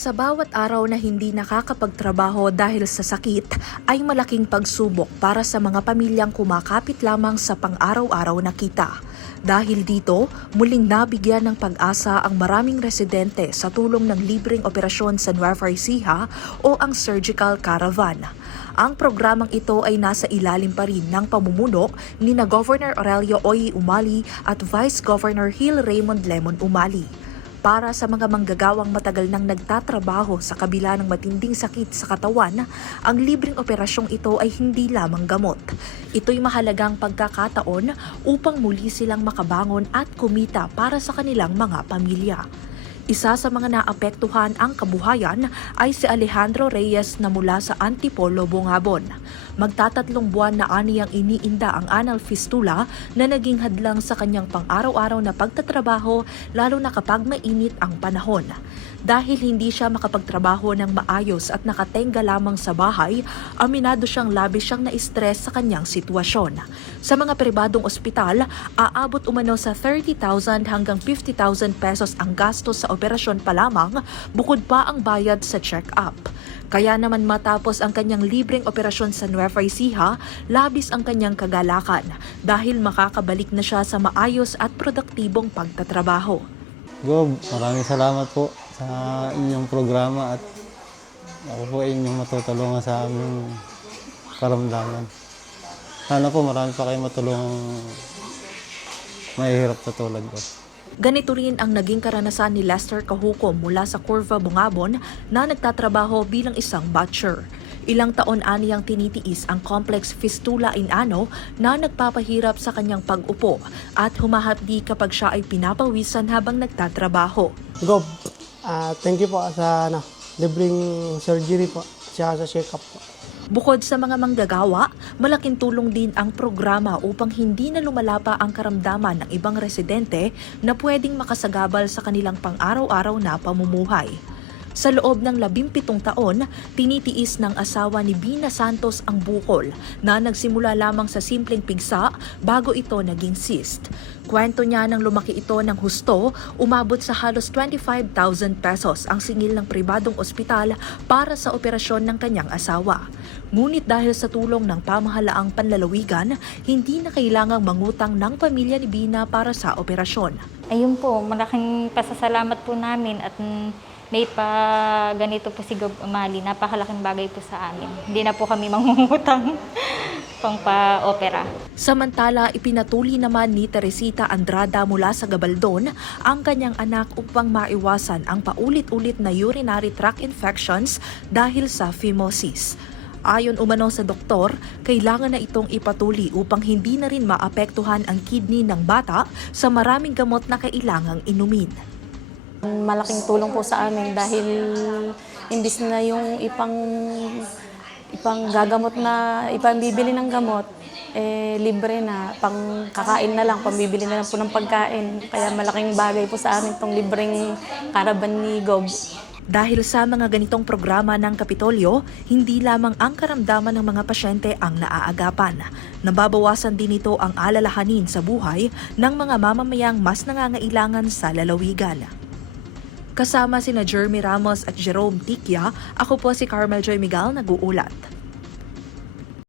Sa bawat araw na hindi nakakapagtrabaho dahil sa sakit ay malaking pagsubok para sa mga pamilyang kumakapit lamang sa pang-araw-araw na kita. Dahil dito, muling nabigyan ng pag-asa ang maraming residente sa tulong ng libreng operasyon sa Nueva Ecija o ang Surgical Caravan. Ang programang ito ay nasa ilalim pa rin ng pamumuno ni na Governor Aurelio Oy Umali at Vice Governor Gil Raymond Lemon Umali. Para sa mga manggagawang matagal nang nagtatrabaho sa kabila ng matinding sakit sa katawan, ang libreng operasyong ito ay hindi lamang gamot. Ito'y mahalagang pagkakataon upang muli silang makabangon at kumita para sa kanilang mga pamilya. Isa sa mga naapektuhan ang kabuhayan ay si Alejandro Reyes na mula sa Antipolo, Bungabon. Magtatatlong buwan na aniyang iniinda ang anal fistula na naging hadlang sa kanyang pang-araw-araw na pagtatrabaho lalo na kapag mainit ang panahon. Dahil hindi siya makapagtrabaho ng maayos at nakatenga lamang sa bahay, aminado siyang labis siyang na-stress sa kanyang sitwasyon. Sa mga pribadong ospital, aabot umano sa 30,000 hanggang 50,000 pesos ang gastos sa operasyon pa lamang, bukod pa ang bayad sa check-up. Kaya naman matapos ang kanyang libreng operasyon sa Nueva Ecija, labis ang kanyang kagalakan dahil makakabalik na siya sa maayos at produktibong pagtatrabaho. Gob, maraming salamat po sa inyong programa at ako po ay inyong matutulungan sa aming karamdaman. Sana po marami pa kayong matulungan mahihirap sa tulad ko. Ganito rin ang naging karanasan ni Lester Cajuco mula sa Curva, Bungabon na nagtatrabaho bilang isang butcher. Ilang taon aniyang tinitiis ang complex fistula in ano na nagpapahirap sa kanyang pag-upo at humahapdi kapag siya ay pinapawisan habang nagtatrabaho. Gob, thank you po sa libreng surgery po, siya sa check-up po. Bukod sa mga manggagawa, malaking tulong din ang programa upang hindi na lumalapa ang karamdaman ng ibang residente na pwedeng makasagabal sa kanilang pang-araw-araw na pamumuhay. Sa loob ng 17 taon, tinitiis ng asawa ni Bina Santos ang bukol na nagsimula lamang sa simpleng pigsa bago ito naging cyst. Kwento niya nang lumaki ito ng husto, umabot sa halos 25,000 pesos ang singil ng pribadong ospital para sa operasyon ng kanyang asawa. Ngunit dahil sa tulong ng pamahalaang panlalawigan, hindi na kailangang mangutang ng pamilya ni Bina para sa operasyon. Ayun po, malaking pasasalamat po namin at may pa ganito po si Gob Umali, napakalaking bagay po sa amin. Hindi na po kami mangungutang pang pa-opera. Samantala, ipinatuli naman ni Teresita Andrada mula sa Gabaldon ang kanyang anak upang maiwasan ang paulit-ulit na urinary tract infections dahil sa phimosis. Ayon umano sa doktor, kailangan na itong ipatuli upang hindi na rin maapektuhan ang kidney ng bata sa maraming gamot na kailangang inumin. Malaking tulong po sa amin dahil imbis na yung ipang gagamot na ipambibili ng gamot, libre na, pang kakain na lang, pambibili na lang po ng pagkain. Kaya malaking bagay po sa amin itong libreng caravan ni Gob. Dahil sa mga ganitong programa ng Kapitolyo, hindi lamang ang karamdaman ng mga pasyente ang naaagapan. Nababawasan din ito ang alalahanin sa buhay ng mga mamamayang mas nangangailangan sa lalawigan. Kasama sina Jeremy Ramos at Jerome Tiquia, ako po si Carmel Joy Miguel, nag-uulat.